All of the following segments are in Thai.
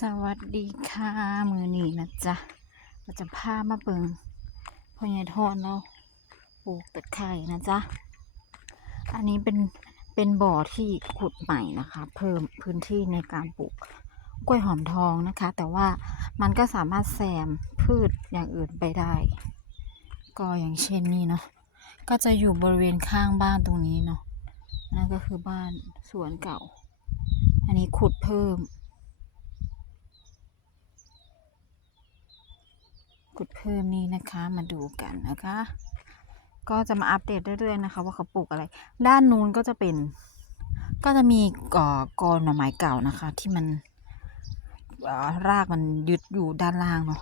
สวัสดีค่ะ มือนี้นะจ๊ะเราจะพามาเบิงพ่อใหญ่ทอนเราปลูกตะไคร่นะจ๊ะ อันนี้เป็นเป็นบ่อที่ขุดใหม่นะคะ เพิ่มพื้นที่ในการปลูกกล้วยหอมทองนะคะ แต่ว่ามันก็สามารถแซมพืชอย่างอื่นไปได้ ก็อย่างเช่นนี้เนาะก็จะอยู่บริเวณข้างบ้านตรงนี้เนาะนั่นก็คือบ้านสวนเก่า อันนี้ขุดเพิ่ม ขุดเพิ่มนี่นะคะมาดูกันนะคะ ก็จะมาอัปเดตเรื่อยๆนะคะ ว่าเขาปลูกอะไร ด้านนู้นก็จะเป็น ก็จะมีก่อกอหน่อไม้เก่านะคะ ที่มันรากมันยึดอยู่ด้านล่างเนาะ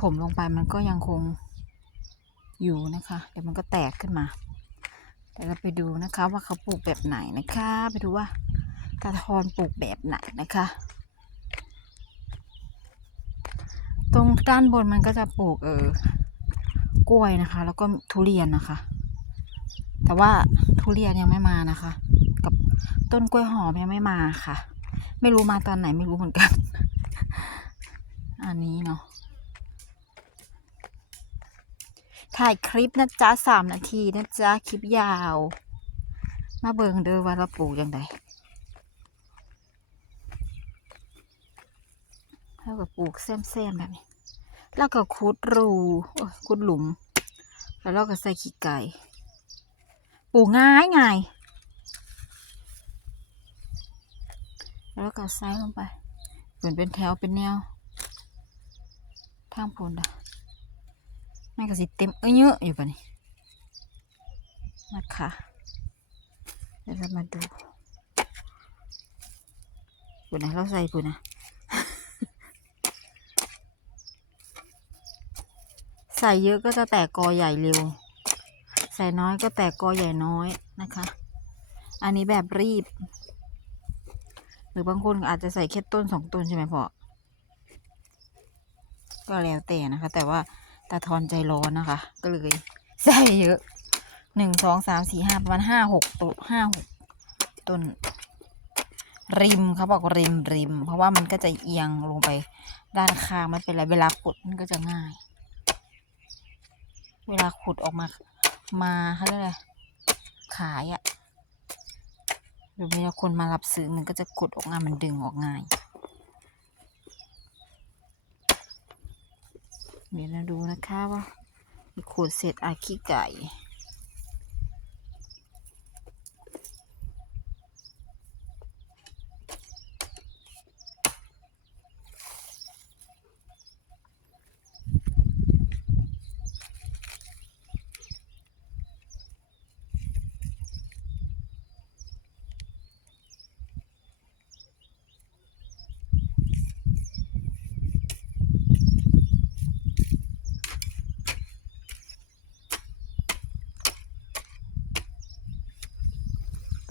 ถมลงไปมันก็ยังคงอยู่นะคะ เดี๋ยวมันก็แตกขึ้นมาเดี๋ยวเราไปดูนะคะว่าเขาปลูกแบบไหนนะคะ ไปดูว่ากระทอนปลูกแบบไหนนะคะ ต รงด้านบนมันก็จะปลูกเออกล้วยนะคะ แล้วก็ทุเรียนนะคะ แต่ว่าทุเรียนยังไม่มานะคะ กับต้นกล้วยหอมยังไม่มาค่ะ ไม่รู้มาตอนไหนไม่รู้เหมือนกัน อันนี้เนาะถ่ายคลิปนะจ๊ะสามนาทีนะจ๊ะคลิปยาว มาเบิงเด้อว่าเราปลูกยังไงแล้วก็ปลูกเส้นๆแบบนี้ แล้วก็ขุดรูขุดหลุม แล้วเราก็ใส่ขี้ไก่ ปลูกง่ายง่ายแล้วก็ใส่ลงไปเหมือนเป็นแถวเป็นแนวทางพนดะแม่ก็สิเต็มเอ้ยเยอะอยู่ปะนี่นะคะเดี๋ยวเรามาดูปุ่นนะเราใส่ปุ่นนะ ใส่เยอะก็จะแตกกอใหญ่เร็ว ใส่น้อยก็แตกกอใหญ่น้อยนะคะ อันนี้แบบรีบ หรือบางคนอาจจะใส่แค่ต้นสองต้นใช่ไหมพ่อก็แล้วแต่นะคะ แต่ว่าตาทอนใจร้อนนะคะ ก็เลยใส่เยอะหนึ่งสองสามสี่ห้าประมาณห้าหกต้นห้าหกต้นริมเขาบอกริมริม เพราะว่ามันก็จะเอียงลงไปด้านข้างไม่เป็นไรเวลาขุดมันก็จะง่าย เวลาขุดออกมา มาเขาเรียกอะไรขายอะ่ะหรือเวลาคนมารับซื้อมันก็จะขุดออกงานมันดึงออกง่าย เดี๋ยวเราดูนะคะว่าขุดเสร็จอาขี้ไก่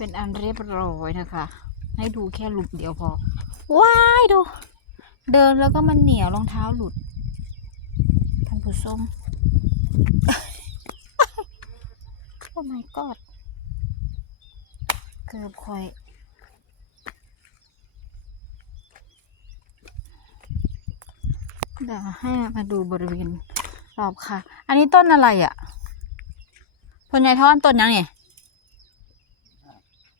เป็นอันเรียบร้อยนะคะ ให้ดูแค่หลุดเดียวพอ ว้ายดู เดินแล้วก็มันเหนียวรองเท้าหลุดท่านผู้ชมโอ้ my god เกือบคอยเดี๋ยวให้มาดูบริเวณรอบค่ะ อันนี้ต้นอะไรอะ่ะพนใหญ่ท่อนต้นยังเนี่ย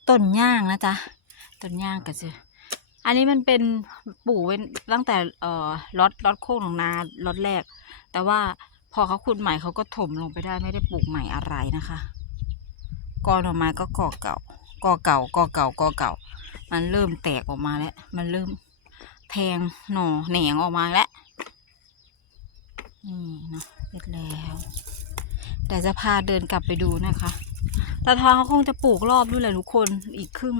ต้นย่างนะจ๊ะต้นย่างก็จะอันนี้มันเป็นปลูกไว้ตั้งแต่เอ่อล็อตล็อตโค้งของนาล็อตแรก แต่ว่าพอเขาขุดใหม่เขาก็ถมลงไปได้ไม่ได้ปลูกใหม่อะไรนะคะกอหน่อไม้ก็กอเก่ากอเก่ากอเก่ากอเก่า มันเริ่มแตกออกมาแล้ว มันเริ่มแทงหน่อแหนงออกมาแล้วนี่นะเสร็จแล้ว แต่จะพาเดินกลับไปดูนะคะตาทองเขาคงจะปลูกรอบด้วยแหละทุกคนอีกครึ่ง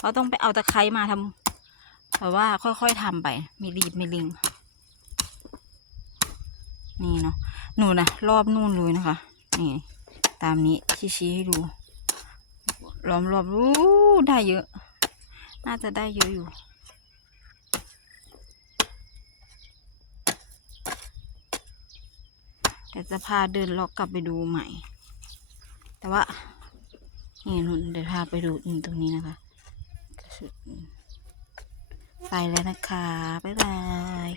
เราต้องไปเอาตะไคร้มาทำแบบว่าค่อยๆทำไปม่รีบไม่ลิง นี่เนาะหนูนะรอบนู่นเลยนะคะ นี่ตามนี้ชี้ๆให้ดูล้อมรอบรู้ได้เยอะ น่าจะได้เยอะอยู่ แต่จะพาเดินเลาะกลับไปดูใหม่ แต่ว่านี่นุ่นเดี๋ยวพาไปดูตรงนี้นะคะไปแล้วนะคะ บ๊ายบาย